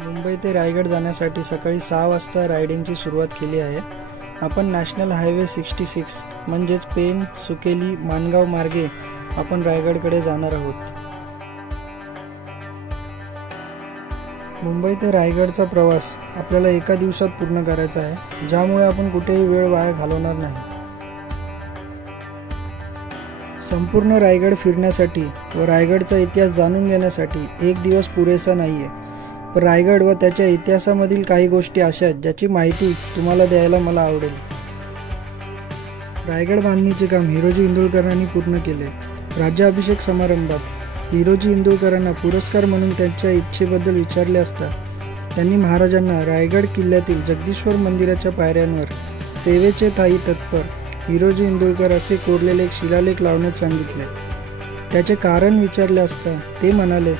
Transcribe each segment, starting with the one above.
मुंबई ते रायगड जाण्यासाठी सकाळी 6 वाजता रायडिंगची सुरुवात केली आहे। आपण नॅशनल हायवे 66 म्हणजेच पेण, सुकेली, मानगाव मार्गे आपण रायगडकडे जाणार आहोत। मुंबई ते रायगडचा प्रवास आपल्याला एका दिवसात पूर्ण करायचा आहे, ज्यामुळे आपण कुठेही वेळ वाया घालवणार नाही। संपूर्ण रायगड फिरण्यासाठी व रायगडचा इतिहास जाणून घेण्यासाठी एक दिवस पुरेसा नाहीये, पण रायगड व त्याच्या इतिहासामधील काही गोष्टी अशा आहेत ज्याची माहिती तुम्हाला द्यायला मला आवडेल। रायगड बांधणीचे काम हिरोजी इंदुरकरांनी पूर्ण केले। राज्याभिषेक समारंभात हिरोजी इंदुरकरांना पुरस्कार म्हणून त्यांच्या इच्छेबद्दल विचारले असता त्यांनी महाराजांना रायगड किल्ल्यातील जगदीश्वर मंदिराच्या पायऱ्यांवर सेवेचे ठायी तत्पर हिरोजी इंदुरकर असे कोरलेले एक शिलालेख लावण्यास सांगितले। त्याचे कारण विचारले असता ते म्हणाले,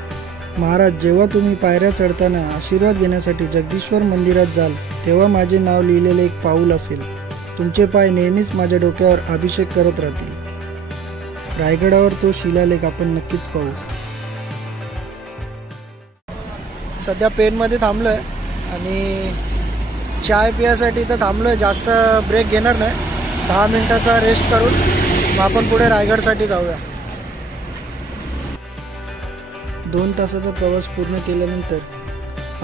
महाराज, जेव्हा तुम्ही पायऱ्या चढताना आशीर्वाद घेण्यासाठी जगदीश्वर मंदिरात जाल तेव्हा माझे नाव लिहिलेले एक पाऊल असेल। तुमचे पाय नेहमीच माझ्या डोक्यावर अभिषेक करत राहतील। रायगडावर तो शिलालेख आपण नक्कीच पाहू। सध्या पेणमध्ये थांबलोय आणि चाय पियासाठी इथं थांबलोय। जास्त ब्रेक घेणार नाही, 10 मिनिटाचा रेस्ट करून मग आपण पुढे रायगडसाठी जाऊया। 2 तासाचा प्रवास पूर्ण केल्यानंतर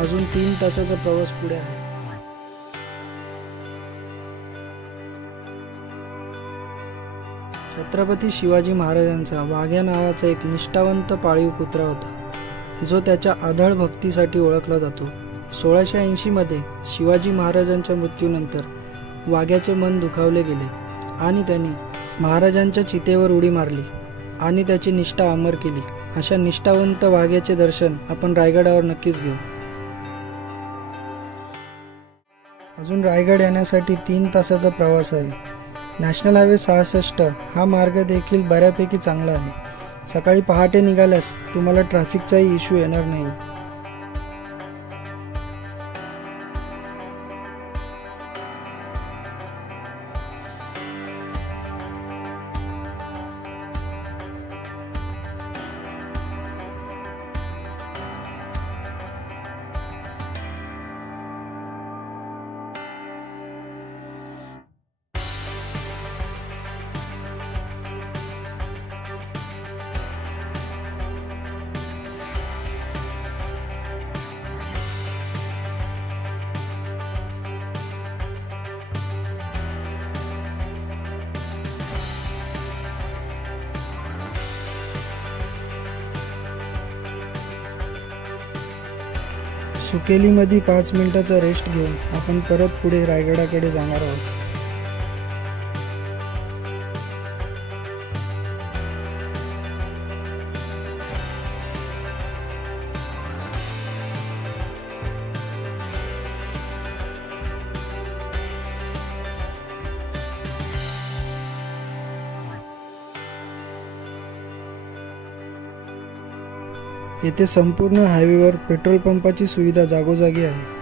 अजून 3 तासाचा प्रवास पुढे आहे। छत्रपती शिवाजी महाराजांचा वाघ्या नावाचा एक निष्ठावंत पाळीव कुत्रा होता, जो त्याच्या आढळ भक्तीसाठी ओळखला जातो। 1680 मध्ये शिवाजी महाराजांच्या मृत्यूनंतर वाघ्याचे मन दुखावले गेले आणि त्यांनी महाराजांच्या चितेवर उडी मारली आणि त्याची निष्ठा अमर केली। अशा निष्ठावंत वाघ्याचे दर्शन आपण रायगडावर नक्कीच घेऊ। अजून रायगड येण्यासाठी 3 तासाचा प्रवास आहे। नॅशनल हायवे 66 हा मार्ग देखील बऱ्यापैकी चांगला आहे। सकाळी पहाटे निघाल्यास तुम्हाला ट्रॅफिकचाही इश्यू येणार नाही। सुकेलीमध्ये 5 मिनिटाचा रेस्ट घेऊन आपण परत पुढे रायगडाकडे जाणार आहोत। येथे संपूर्ण हायवेवर पेट्रोल पंपाची सुविधा जागोजागी आहे।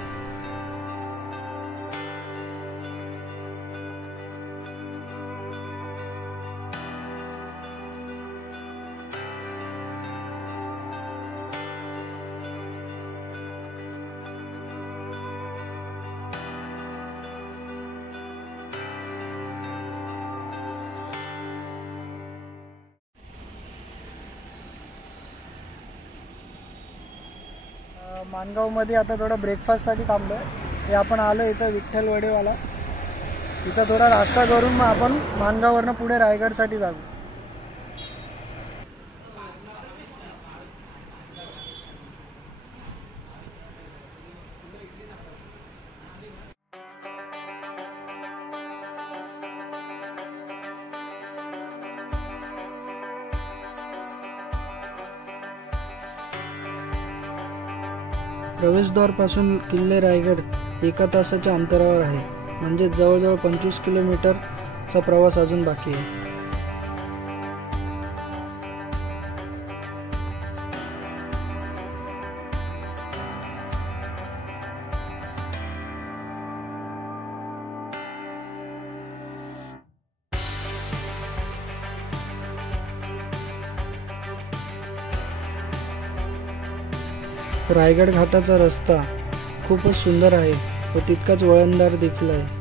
मानगावमध्ये आता थोडा ब्रेकफास्टसाठी थांबलोय। हे आपण आलो इथं विठ्ठल वडेवाला, इथं थोडा नाश्ता करून मग आपण मानगाववरनं पुढे रायगडसाठी जाऊ। प्रवेशद्वारपासून किल्ले रायगड 1 तासाच्या अंतरावर आहे, म्हणजे जवळजवळ 25 किलोमीटरचा प्रवास अजून बाकी आहे। रायगड घाटाचा रस्ता खूपच सुंदर आहे व तितकाच वळणदार देखील आहे.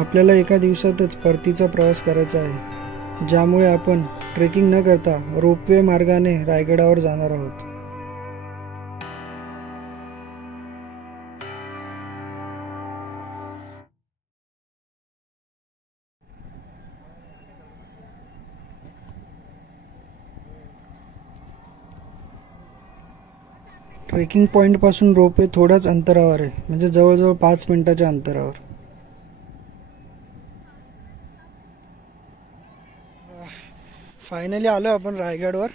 आपल्याला एका दिवसातच परतीचा प्रवास करायचा आहे, ज्यामुळे आपण ट्रेकिंग न करता रोपवे मार्गाने रायगडावर जाणार आहोत. ट्रेकिंग पॉईंटपासून रोपवे थोड्याच अंतरावर आहे, म्हणजे जवळजवळ 5 मिनिटाच्या अंतरावर. फायनली आलो आपण रायगडवर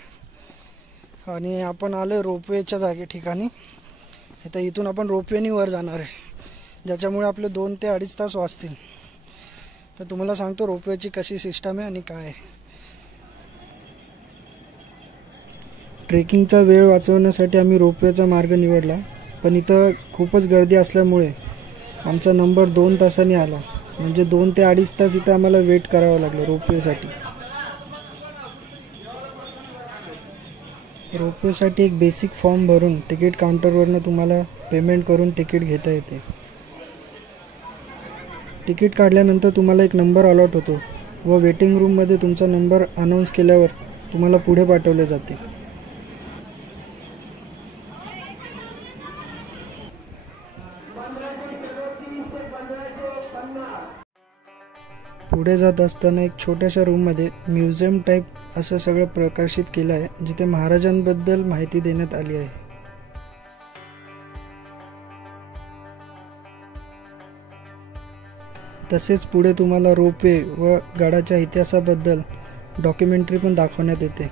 आणि आपण आलो रोपवेच्या ठिकाणी. आता इथून आपण रोपवेनी वर जाणार आहे, ज्याच्यामुळे आपले 2 ते 2.5 तास वाचतील. तर तुम्हाला सांगतो रोपवेची कशी सिस्टम आहे आणि काय आहे. ट्रेकिंगचा वेळ वाचवण्यासाठी आम्ही रोपवेचा मार्ग निवडला, पण इथं खूपच गर्दी असल्यामुळे आमचा नंबर 2 तासांनी आला. म्हणजे 2 ते 2.5 तास इथं आम्हाला वेट करावं लागलं रोपवेसाठी. रोपवेसाठी एक बेसिक फॉर्म भरून तिकीट काउंटरवरनं तुम्हाला पेमेंट करून तिकीट घेता येते. तिकीट काढल्यानंतर तुम्हाला एक नंबर अलॉट होतो व वेटिंग रूममध्ये तुमचा नंबर अनाऊन्स केल्यावर तुम्हाला पुढे पाठवले जाते. पुढे जात असताना एक छोट्याशा रूममध्ये म्युझियम टाईप असं सगळं प्रकाशित केलं आहे, जिथे महाराजांबद्दल माहिती देण्यात आली आहे. तसेच पुढे तुम्हाला रोपवे व गडाच्या इतिहासाबद्दल डॉक्युमेंटरी पण दाखवण्यात येते.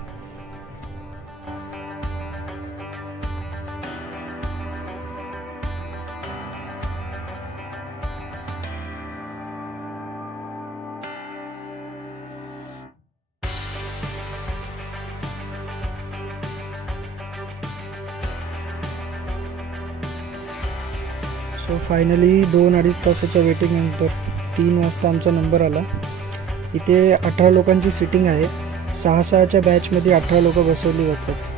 सो फायनली 2-2.5 तासाच्या वेटिंग नंतर 3 वाजता आमचा नंबर आला. इथे 18 लोकांची सिटिंग आहे. 6-6च्या बॅचमध्ये 18 लोक बसवली जातात.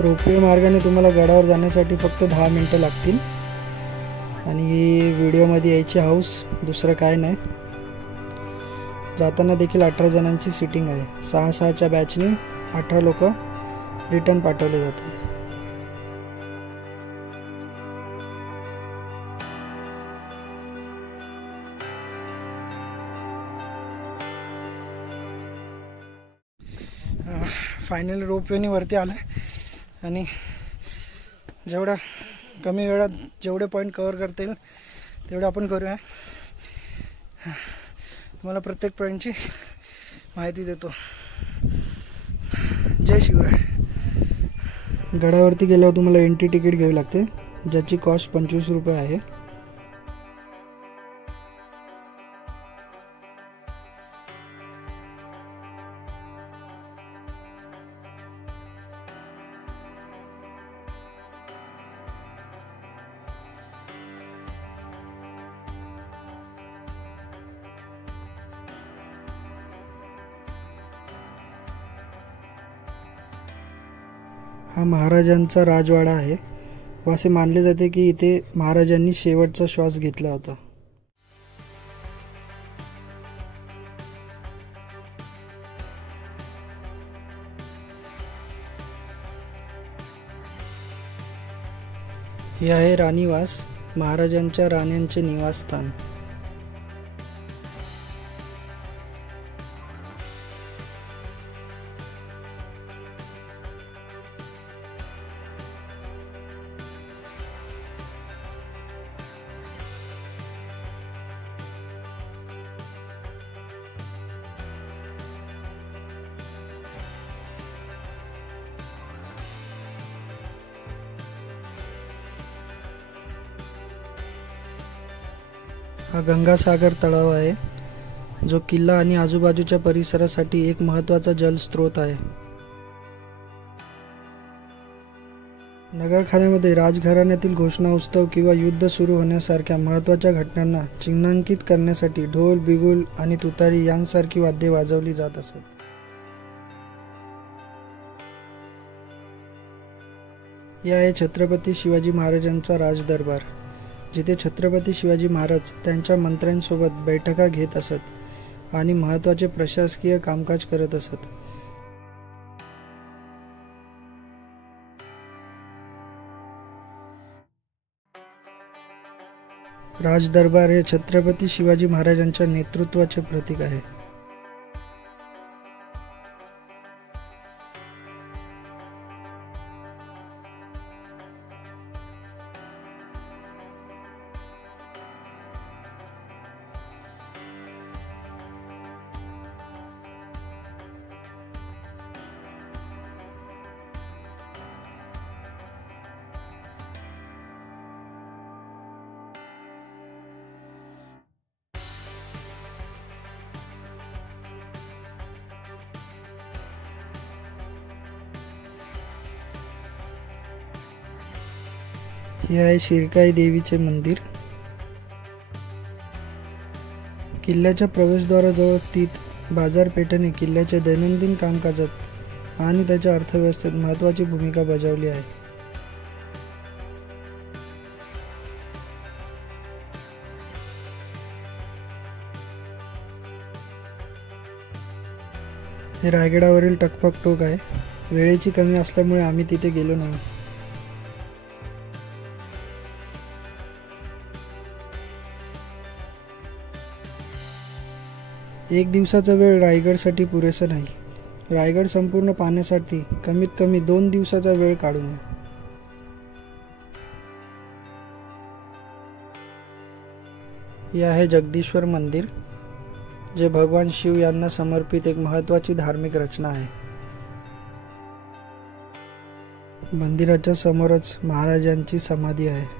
रोपवे मार्गाने तुम्हाला गडावर जाण्यासाठी फक्त 10 मिनिटं लागतील आणि व्हिडिओमध्ये यायची हाऊस, दुसरं काय नाही. जाताना देखील 18 जणांची सिटिंग आहे. 6-6च्या बॅचने 18 लोक रिटर्न पाठवले जातात. फायनली रोपवेने वरती आलं आणि जेवढ्या कमी वेळात जेवढे पॉईंट कव्हर करता येईल तेवढे आपण करूया. तुम्हाला प्रत्येक पॉईंटची माहिती देतो. जय शिवराय. गडावरती गेल्यावर तुम्हाला एंट्री तिकीट घ्यावी लागते, ज्याची कॉस्ट 25 रुपये आहे. हा महाराजांचा राजवाडा आहे व असे मानले जाते की इथे महाराजांनी शेवटचा श्वास घेतला होता. हे आहे राणीवास, महाराजांच्या राण्यांचे निवासस्थान. हा गंगासागर तलाव आहे जो किल्ला आणि आजूबाजूच्या परिसरासाठी एक महत्त्वाचा जलस्रोत आहे. नगरखान्यामध्ये राजघराण्यातील घोषणा उत्सव किंवा युद्ध सुरू होण्यासारख्या महत्त्वाच्या घटनांना चिन्हांकित करण्यासाठी ढोल, बिगुल आणि तुतारी यांसारखी वाद्ये वाजवली जात असत. हे आहे छत्रपती शिवाजी महाराजांचा राजदरबार, जिथे छत्रपती शिवाजी महाराज त्यांच्या मंत्र्यांसोबत बैठका घेत असत आणि महत्त्वाचे प्रशासकीय कामकाज करत असत. राजदरबार हे छत्रपती शिवाजी महाराजांच्या नेतृत्वाचे प्रतीक आहे. हे आहे शिरकाई देवीचे मंदिर. किल्ल्याच्या प्रवेशद्वाराजवळ स्थित बाजारपेठेने किल्ल्याच्या दैनंदिन कामकाजात आणि त्याच्या अर्थव्यवस्थेत महत्त्वाची भूमिका बजावली आहे. हे रायगडावरील टकमक टोक आहे. वेळेची कमी असल्यामुळे आम्ही तिथे गेलो नाही. एक दिवसाचा वेळ रायगडसाठी पुरेसा नाही. रायगड संपूर्ण पाहण्यासाठी कमीत कमी 2 दिवसाचा वेळ काढून या. हे आहे जगदीश्वर मंदिर, जे भगवान शिव यांना समर्पित एक महत्त्वाची धार्मिक रचना आहे. मंदिराच्या समोरच महाराजांची समाधी आहे.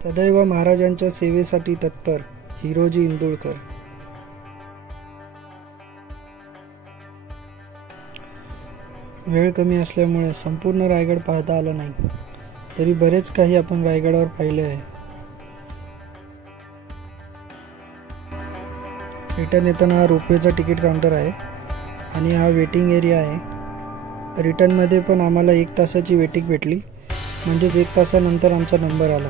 सदैव महाराजांच्या सेवेसाठी तत्पर हिरोजी इंदुळकर. वेळ कमी असल्यामुळे संपूर्ण रायगड पाहता आला नाही, तरी बरेच काही आपण रायगडावर पाहिले आहे. रिटर्न येताना हा रोपवेचा तिकीट काउंटर आहे आणि हा वेटिंग एरिया आहे. रिटर्नमध्ये पण आम्हाला 1 तासाची वेटिंग भेटली, म्हणजेच 1 तासानंतर आमचा नंबर आला.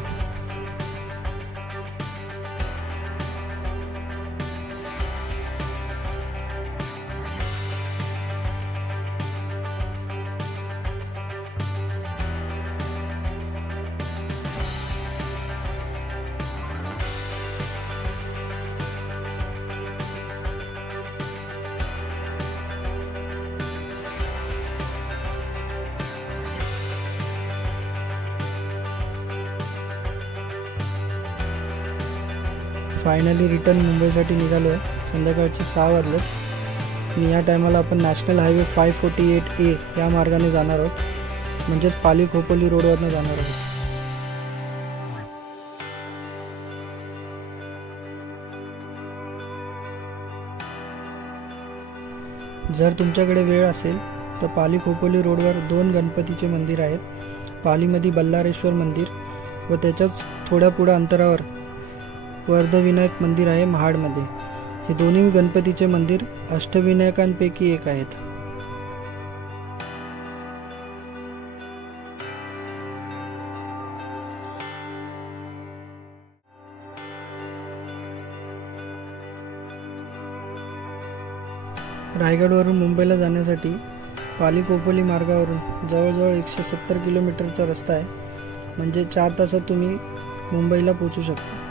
फायनली रिटर्न मुंबईसाठी निघालो आहे. संध्याकाळचे 6 वाजले. आणि या टायमाला आपण नॅशनल हायवे 548A या मार्गाने जाणार आहोत, म्हणजेच पाली खोपोली रोडवरनं जाणार आहोत. जर तुमच्याकडे वेळ असेल तर पाली खोपोली रोडवर 2 गणपतीचे मंदिर आहेत. पालीमध्ये बल्लारेश्वर मंदिर व त्याच्याच थोड्या पुढं अंतरावर वर्धविनायक मंदिर आहे महाडमध्ये. हे दोन्ही गणपतीचे मंदिर अष्टविनायकांपैकी एक आहेत. रायगडवरून मुंबईला जाण्यासाठी पाली खोपोली मार्गावरून जवळजवळ 170 किलोमीटरचा रस्ता आहे, म्हणजे 4 तासात तुम्ही मुंबईला पोहोचू शकता.